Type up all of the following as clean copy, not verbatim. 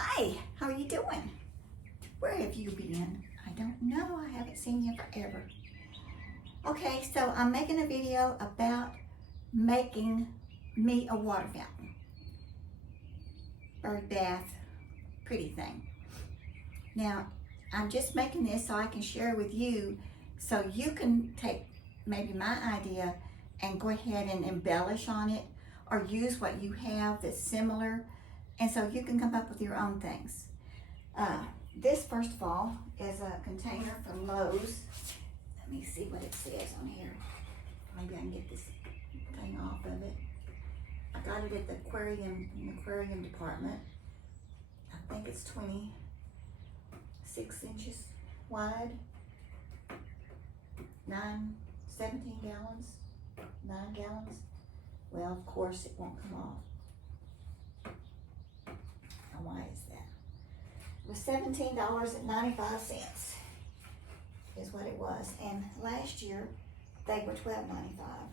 Hi, how are you doing? Where have you been? I don't know, I haven't seen you forever. Okay, so I'm making a video about making me a water fountain. Bird bath, pretty thing. Now, I'm just making this so I can share with you so you can take maybe my idea and go ahead and embellish on it or use what you have that's similar, and so you can come up with your own things. This, first of all, is a container from Lowe's. Let me see what it says on here. Maybe I can get this thing off of it. I got it at the aquarium, in the aquarium department. I think it's 26 inches wide, 17 gallons, 9 gallons. Well, of course, it won't come off. Now, why is that? It was $17.95 is what it was. And last year, they were $12.95.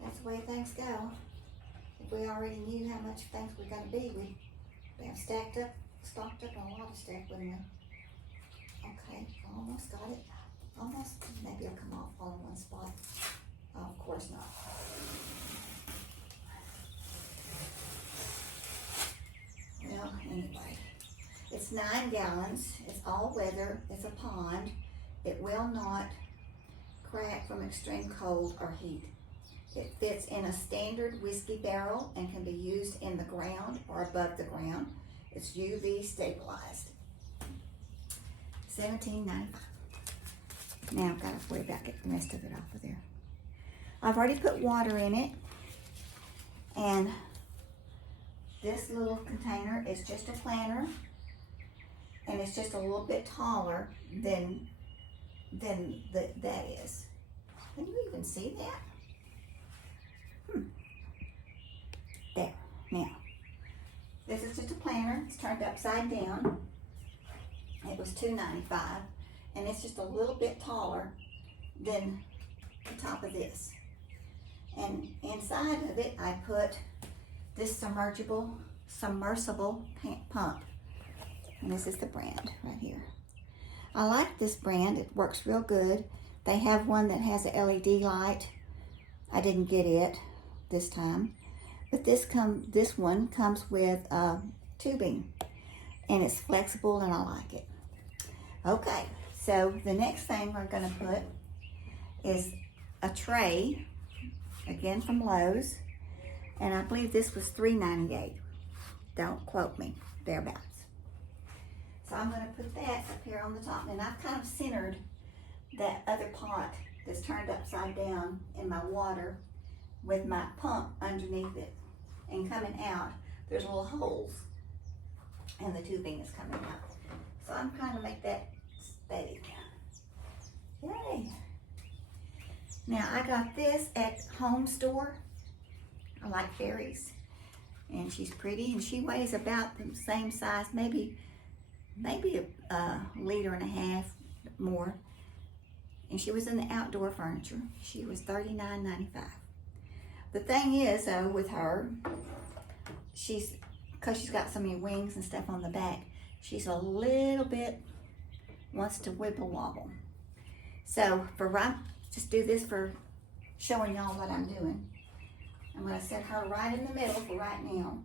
That's the way things go. If we already knew how much things were going to be, we'd have stocked up on a lot of stuff, wouldn't we? Okay, almost got it. Almost. Maybe it'll come off all in one spot. Oh, of course not. Well, anyway, it's 9 gallons. It's all weather. It's a pond. It will not crack from extreme cold or heat. It fits in a standard whiskey barrel and can be used in the ground or above the ground. It's UV stabilized. $17.95. Now I've got to worry about getting the rest of it off of there. I've already put water in it, and this little container is just a planter, and it's just a little bit taller than that is. Can you even see that? There. Now, this is just a planter. It's turned upside down. It was $2.95, and it's just a little bit taller than the top of this. And inside of it, I put this submersible pump. And this is the brand right here. I like this brand. It works real good. They have one that has a LED light. I didn't get it this time. But this one comes with tubing. And it's flexible, and I like it. Okay, so the next thing we're going to put is a tray, again from Lowe's, and I believe this was $3.98. Don't quote me, thereabouts. So I'm going to put that up here on the top, and I've kind of centered that other pot that's turned upside down in my water with my pump underneath it, and coming out, there's little holes, and the tubing is coming out. So I'm trying to make that steady. Yay! Now I got this at Home Store. I like fairies, and she's pretty, and she weighs about the same size, maybe a liter and a half more. And she was in the outdoor furniture. She was $39.95. The thing is, though, with her, because she's got so many wings and stuff on the back, she's a little bit wants to wibble wobble. So just do this for showing y'all what I'm doing. I'm going to set her right in the middle for right now.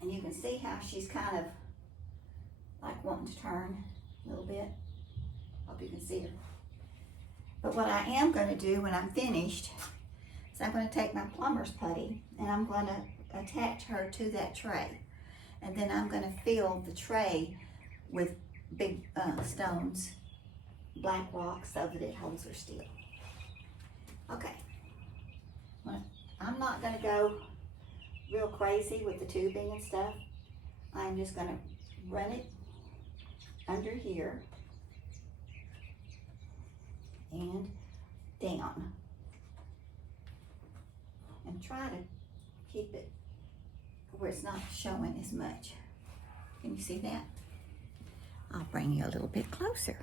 And you can see how she's kind of like wanting to turn a little bit. Hope you can see her. But what I am going to do when I'm finished is I'm going to take my plumber's putty, and I'm going to attach her to that tray. And then I'm going to fill the tray with big stones, black rocks, so that it holds her still. Okay. Well, I'm not going to go real crazy with the tubing and stuff. I'm just going to run it under here and down, and try to keep it where it's not showing as much. Can you see that? I'll bring you a little bit closer.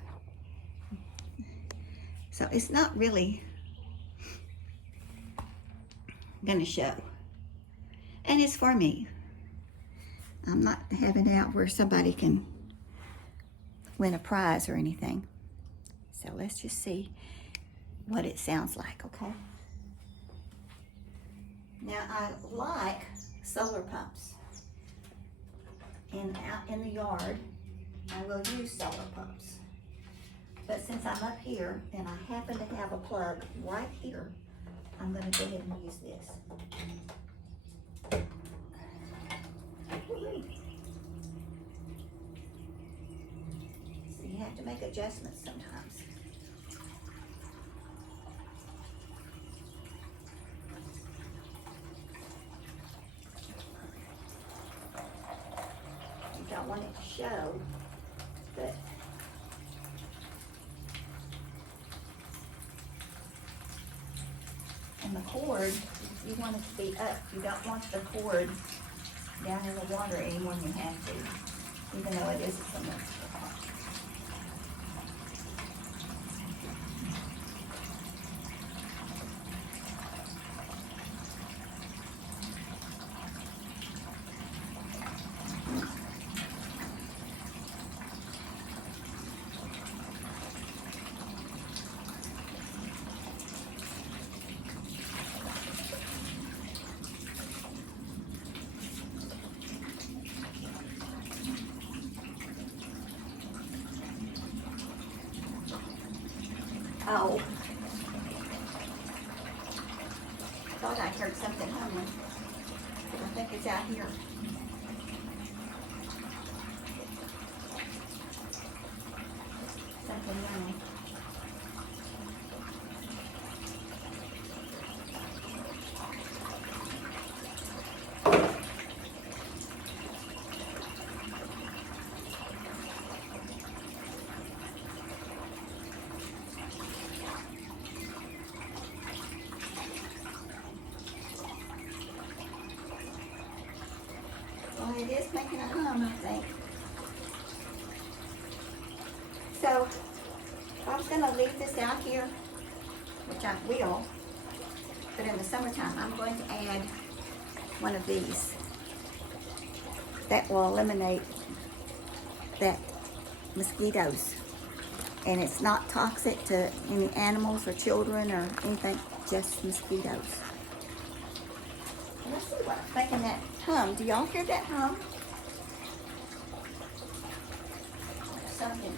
So it's not really gonna show. And it's for me. I'm not having it out where somebody can win a prize or anything. So let's just see what it sounds like, okay? Now I like solar pumps. And out in the yard, I will use solar pumps. But since I'm up here and I happen to have a plug right here, I'm gonna go ahead and use this. So you have to make adjustments sometimes. You don't want it to show, but and the cord, you want it to be up. You don't want the cord down in the water any more than you have to, even though it is a submersible pump. Oh. Thought I heard something humming. I think it's out here. Something running. Well, it is making a hum, I think. So, I was going to leave this out here, which I will, but in the summertime, I'm going to add one of these. That will eliminate that mosquitoes. And it's not toxic to any animals or children or anything, just mosquitoes. Let's see what's making that hum. Do y'all hear that hum? Something.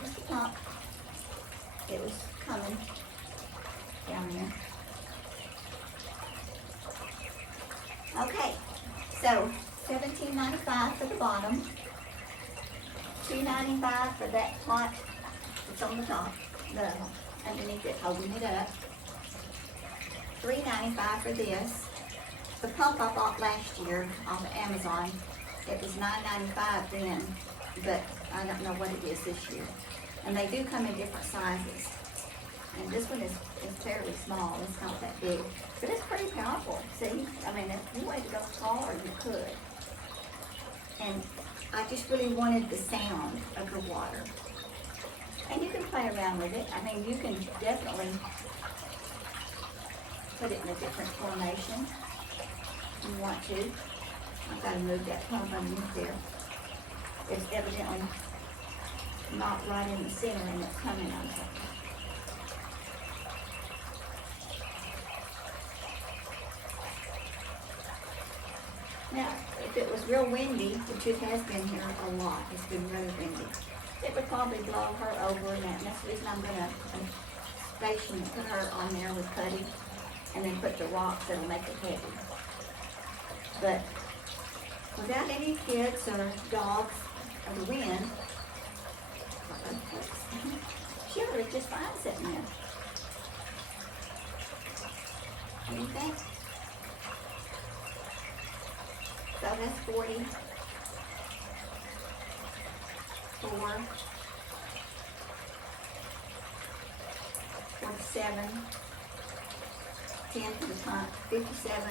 Here's the pump. It was coming down there. Okay, so $17.95 for the bottom, $2.95 for that pot that's on the top, the underneath it, holding it up. $3.95 for this. The pump I bought last year off of Amazon, it was $9.95 then, but I don't know what it is this year. And they do come in different sizes. And this one is fairly small, it's not that big. But it's pretty powerful, see? I mean, if you wanted to go taller, you could. And I just really wanted the sound of the water. And you can play around with it. I mean, you can definitely put it in a different formation if you want to. I've got to move that pump underneath there. It's evidently not right in the center and it's coming on top. Now, if it was real windy, which it has been here a lot, it's been really windy, it would probably blow her over and that's the reason I'm going to put her on there with putty and then put the rocks that'll make it heavy. But without any kids or dogs or the wind, she would have just fine sitting there. What do you think? So that's 40, 4, 47, 10 for the top, 57,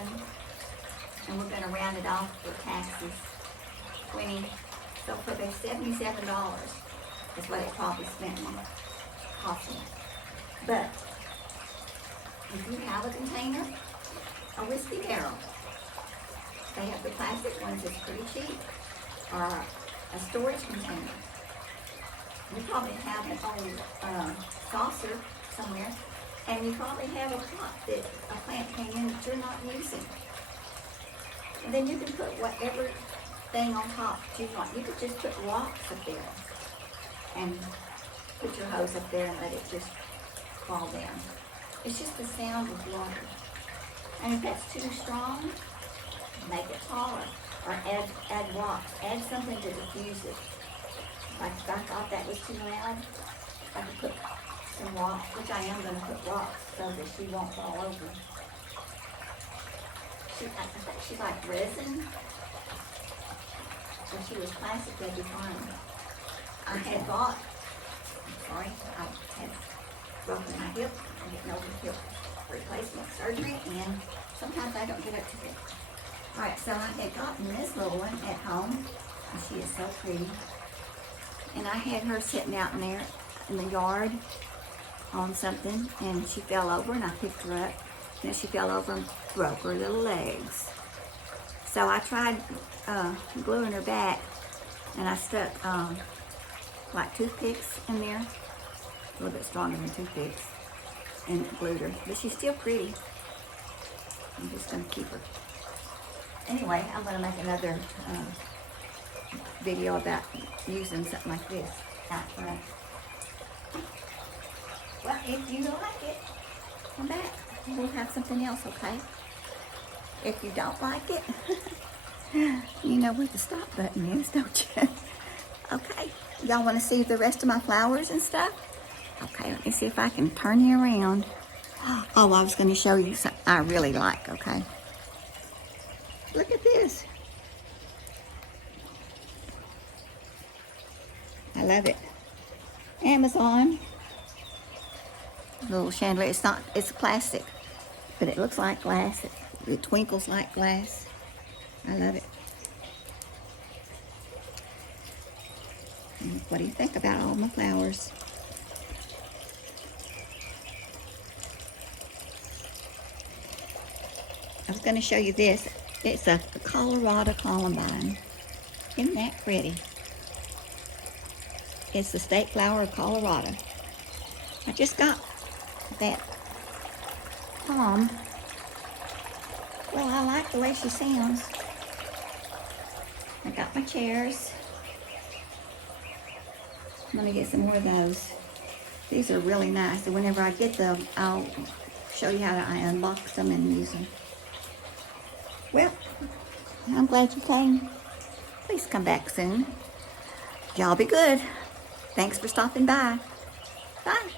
and we're gonna round it off for taxes. 20. So for the $77 is what it probably cost me. But if you have a container, a whiskey barrel, they have the plastic ones that's pretty cheap, or a storage container. You probably have an old saucer somewhere, and you probably have a pot that a plant came in that you're not using. And then you can put whatever thing on top that you want. You could just put rocks up there and put your hose up there and let it just fall down. It's just the sound of water. And if that's too strong, make it taller, or add rocks. Add something to diffuse it. Like if I thought that was too loud, I could put some rocks, which I am going to put rocks so that she won't fall over. I think she liked resin. If she was plastic, that'd be fine. I had broken my hip. I'm getting over hip replacement surgery, and sometimes I don't get up to it. Alright, so I had gotten this little one at home, and she is so pretty. And I had her sitting out in there in the yard on something, and she fell over, and I picked her up. And then she fell over and broke her little legs. So I tried gluing her back, and I stuck like toothpicks in there, a little bit stronger than toothpicks, and glued her. But she's still pretty. I'm just going to keep her. Anyway, I'm going to make another video about using something like this out front. Well, if you like it, come back. We'll have something else, okay? If you don't like it, you know where the stop button is, don't you? Okay. Y'all want to see the rest of my flowers and stuff? Okay, let me see if I can turn you around. Oh, I was going to show you something I really like, okay? Look at this. I love it. Amazon. Little chandelier. It's plastic, but it looks like glass. It twinkles like glass. I love it. And what do you think about all my flowers? I was going to show you this. It's a Colorado columbine. Isn't that pretty? It's the state flower of Colorado. I just got that palm. Well, I like the way she sounds. I got my chairs. I'm gonna get some more of those. These are really nice. And whenever I get them, I'll show you how I unbox them and use them. Well, I'm glad you came. Please come back soon. Y'all be good. Thanks for stopping by. Bye.